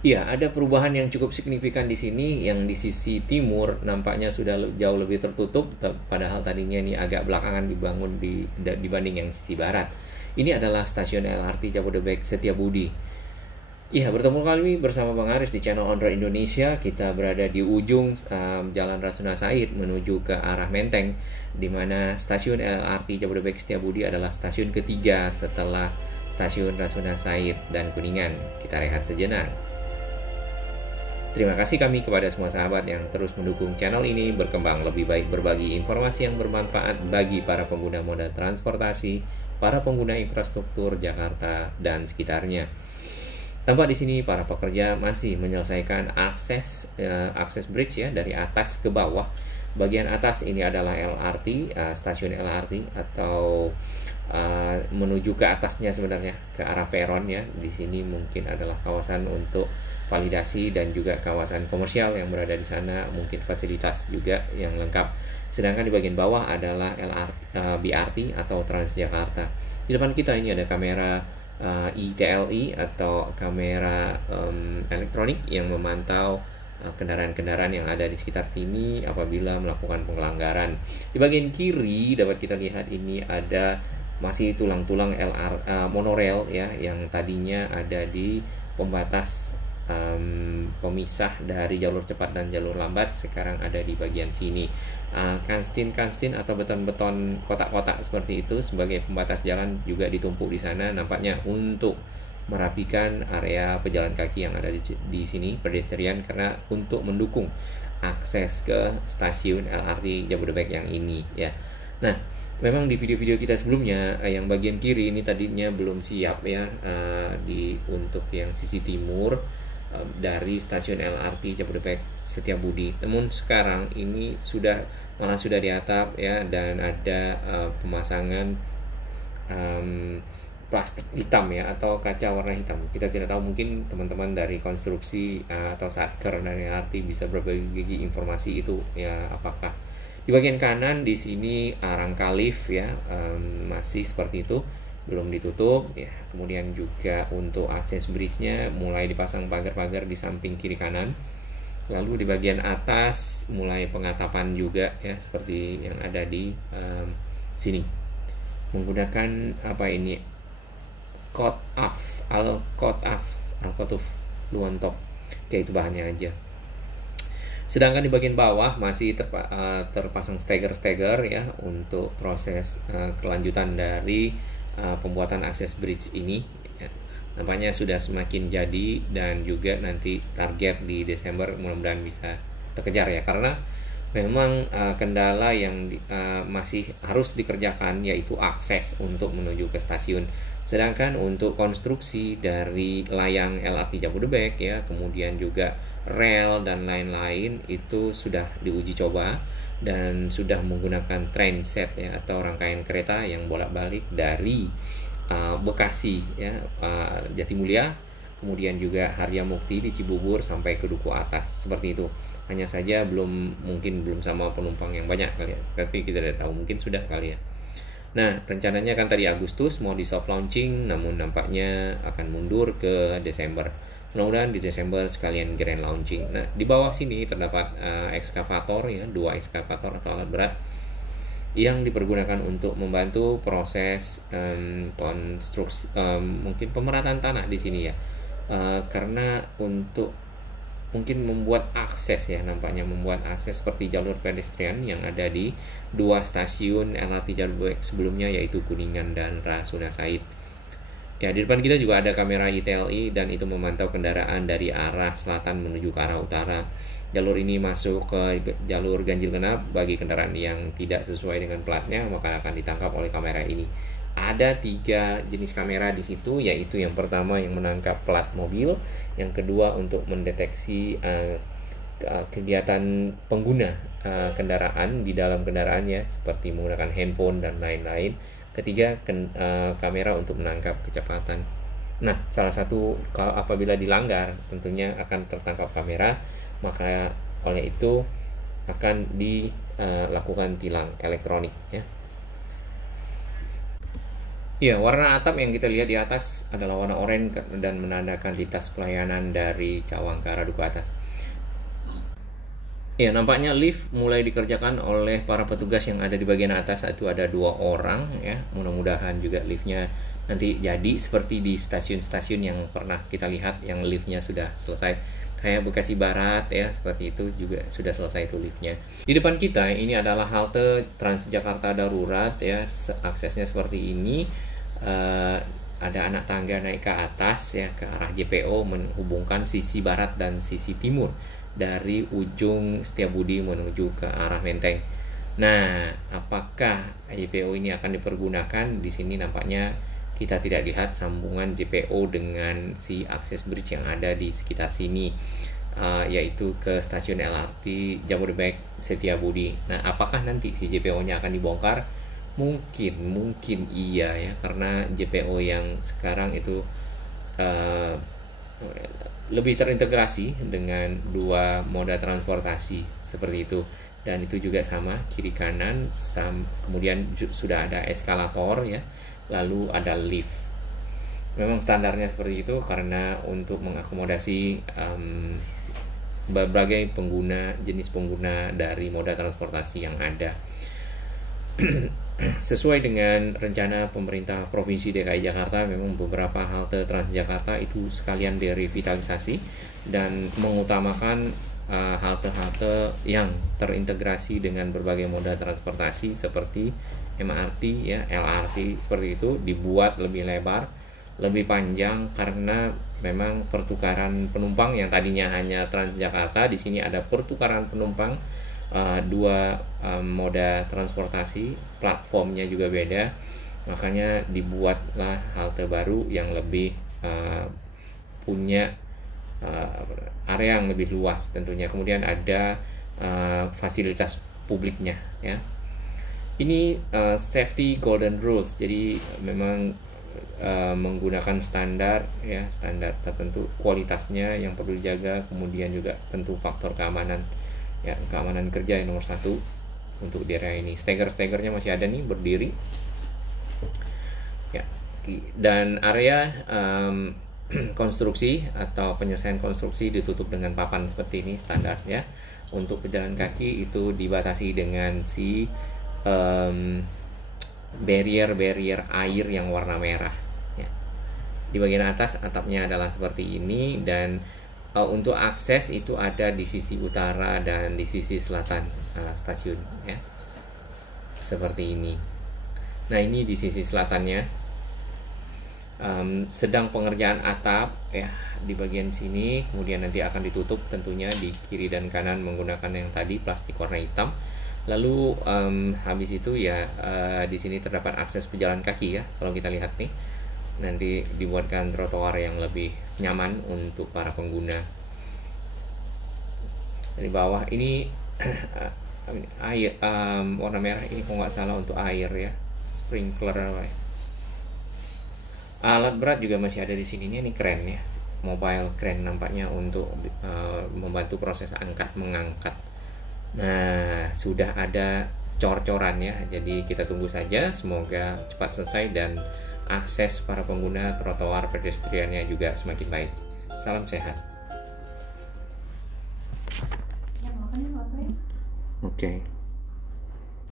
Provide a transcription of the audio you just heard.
Iya, ada perubahan yang cukup signifikan di sini. Yang di sisi timur nampaknya sudah jauh lebih tertutup, padahal tadinya ini agak belakangan dibangun dibanding yang sisi barat. Ini adalah stasiun LRT Jabodebek Setiabudi. Iya, bertemu kali bersama Bang Aris di channel Ondra Indonesia. Kita berada di ujung Jalan Rasuna Said menuju ke arah Menteng, di mana stasiun LRT Jabodebek Setiabudi adalah stasiun ketiga setelah stasiun Rasuna Said dan Kuningan. Kita rehat sejenak. Terima kasih kami kepada semua sahabat yang terus mendukung channel ini berkembang lebih baik, berbagi informasi yang bermanfaat bagi para pengguna moda transportasi, para pengguna infrastruktur Jakarta dan sekitarnya. Tampak di sini para pekerja masih menyelesaikan akses bridge ya, dari atas ke bawah. Bagian atas ini adalah LRT, stasiun LRT atau menuju ke atasnya sebenarnya ke arah peron ya. Di sini mungkin adalah kawasan untuk validasi dan juga kawasan komersial yang berada di sana, mungkin fasilitas juga yang lengkap. Sedangkan di bagian bawah adalah BRT atau Transjakarta. Di depan kita ini ada kamera ITLI atau kamera elektronik yang memantau kendaraan-kendaraan yang ada di sekitar sini apabila melakukan pelanggaran. Di bagian kiri dapat kita lihat ini ada masih tulang-tulang monorail ya, yang tadinya ada di pembatas pemisah dari jalur cepat dan jalur lambat, sekarang ada di bagian sini. Kanstin atau beton-beton kotak-kotak seperti itu sebagai pembatas jalan juga ditumpuk di sana, nampaknya untuk merapikan area pejalan kaki yang ada di sini, pedestrian, karena untuk mendukung akses ke stasiun LRT Jabodebek yang ini ya. Nah, memang di video-video kita sebelumnya yang bagian kiri ini tadinya belum siap ya, untuk yang sisi timur dari stasiun LRT Jabodebek Setiabudi. Namun sekarang ini malah sudah di atap ya, dan ada pemasangan plastik hitam ya, atau kaca warna hitam. Kita tidak tahu, mungkin teman-teman dari konstruksi atau satker dari LRT bisa berbagi informasi itu ya, apakah di bagian kanan di sini rangka lift ya, masih seperti itu, belum ditutup ya. Kemudian juga untuk akses bridge-nya mulai dipasang pagar-pagar di samping kiri kanan. Lalu di bagian atas mulai pengatapan juga ya, seperti yang ada di sini, menggunakan apa ini, Alkotuf Luantok, kayak itu bahannya aja. Sedangkan di bagian bawah masih terpasang steger ya untuk proses kelanjutan dari pembuatan akses bridge ini ya. Nampaknya sudah semakin jadi, dan juga nanti target di Desember mudah-mudahan bisa terkejar ya, karena memang kendala yang masih harus dikerjakan yaitu akses untuk menuju ke stasiun. Sedangkan untuk konstruksi dari layang LRT Jabodebek ya, kemudian juga rel dan lain-lain itu sudah diuji coba dan sudah menggunakan train set ya, atau rangkaian kereta yang bolak-balik dari Bekasi ya, Jatimulya, kemudian juga Haryamukti di Cibubur sampai ke Duku Atas, seperti itu. Hanya saja mungkin belum sama penumpang yang banyak kali ya, tapi kita tidak tahu, mungkin sudah kali ya. Nah, rencananya kan tadi Agustus mau di soft launching, namun nampaknya akan mundur ke Desember. Mudah-mudahan di Desember sekalian grand launching. Nah, di bawah sini terdapat ekskavator ya, 2 ekskavator atau alat berat yang dipergunakan untuk membantu proses konstruksi, mungkin pemerataan tanah di sini ya, karena untuk mungkin membuat akses ya, nampaknya membuat akses seperti jalur pedestrian yang ada di 2 stasiun LRT Jabodebek sebelumnya, yaitu Kuningan dan Rasuna Said. Ya, di depan kita juga ada kamera ITLI dan itu memantau kendaraan dari arah selatan menuju ke arah utara. Jalur ini masuk ke jalur ganjil genap. Bagi kendaraan yang tidak sesuai dengan platnya maka akan ditangkap oleh kamera ini. Ada 3 jenis kamera di situ, yaitu yang pertama yang menangkap plat mobil, yang kedua untuk mendeteksi kegiatan pengguna kendaraan di dalam kendaraannya seperti menggunakan handphone dan lain-lain. Ketiga, kamera untuk menangkap kecepatan. Nah, salah satu apabila dilanggar tentunya akan tertangkap kamera, maka oleh itu akan dilakukan tilang elektronik ya. Ya, warna atap yang kita lihat di atas adalah warna oranye dan menandakan lintas pelayanan dari Cawang ke arah Duku Atas. Ya, nampaknya lift mulai dikerjakan oleh para petugas yang ada di bagian atas. Itu ada 2 orang ya. Mudah-mudahan juga liftnya nanti jadi seperti di stasiun-stasiun yang pernah kita lihat yang liftnya sudah selesai. Kayak Bekasi Barat ya, seperti itu juga sudah selesai itu liftnya. Di depan kita ini adalah halte Transjakarta darurat ya. Aksesnya seperti ini. Ada anak tangga naik ke atas ya ke arah JPO menghubungkan sisi barat dan sisi timur dari ujung Setiabudi menuju ke arah Menteng. Nah, apakah JPO ini akan dipergunakan? Di sini nampaknya kita tidak lihat sambungan JPO dengan si akses bridge yang ada di sekitar sini, yaitu ke stasiun LRT Jabodebek Setiabudi. Nah, apakah nanti si JPO-nya akan dibongkar? Mungkin iya ya, karena JPO yang sekarang itu lebih terintegrasi dengan 2 moda transportasi seperti itu, dan itu juga sama kiri kanan, kemudian sudah ada eskalator ya, lalu ada lift. Memang standarnya seperti itu karena untuk mengakomodasi berbagai jenis pengguna dari moda transportasi yang ada. Sesuai dengan rencana pemerintah Provinsi DKI Jakarta, memang beberapa halte Transjakarta itu sekalian direvitalisasi dan mengutamakan halte-halte yang terintegrasi dengan berbagai moda transportasi seperti MRT ya, LRT seperti itu, dibuat lebih lebar, lebih panjang karena memang pertukaran penumpang yang tadinya hanya Transjakarta, di sini ada pertukaran penumpang 2 moda transportasi, platformnya juga beda, makanya dibuatlah halte baru yang lebih punya area yang lebih luas tentunya. Kemudian ada fasilitas publiknya ya. Ini safety golden rules, jadi memang menggunakan standar ya, standar tertentu kualitasnya yang perlu dijaga, kemudian juga tentu faktor keamanan ya, keamanan kerja yang nomor 1 untuk di area ini. Stegernya masih ada nih berdiri ya, dan area konstruksi atau penyelesaian konstruksi ditutup dengan papan seperti ini standar ya. Untuk pejalan kaki itu dibatasi dengan si barrier air yang warna merah ya. Di bagian atas atapnya adalah seperti ini, dan untuk akses itu ada di sisi utara dan di sisi selatan stasiun ya, seperti ini. Nah, ini di sisi selatannya sedang pengerjaan atap ya di bagian sini, kemudian nanti akan ditutup tentunya di kiri dan kanan menggunakan yang tadi plastik warna hitam. Lalu habis itu ya di sini terdapat akses pejalan kaki ya, kalau kita lihat nih, nanti dibuatkan trotoar yang lebih nyaman untuk para pengguna. Di bawah ini air warna merah ini kalau nggak salah untuk air ya, sprinkler apa ya. Alat berat juga masih ada di sini. Ini keren ya, mobile crane nampaknya untuk membantu proses angkat mengangkat. Nah, sudah ada cor-corannya, jadi kita tunggu saja, semoga cepat selesai dan akses para pengguna trotoar pedestriannya juga semakin baik. Salam sehat. Oke.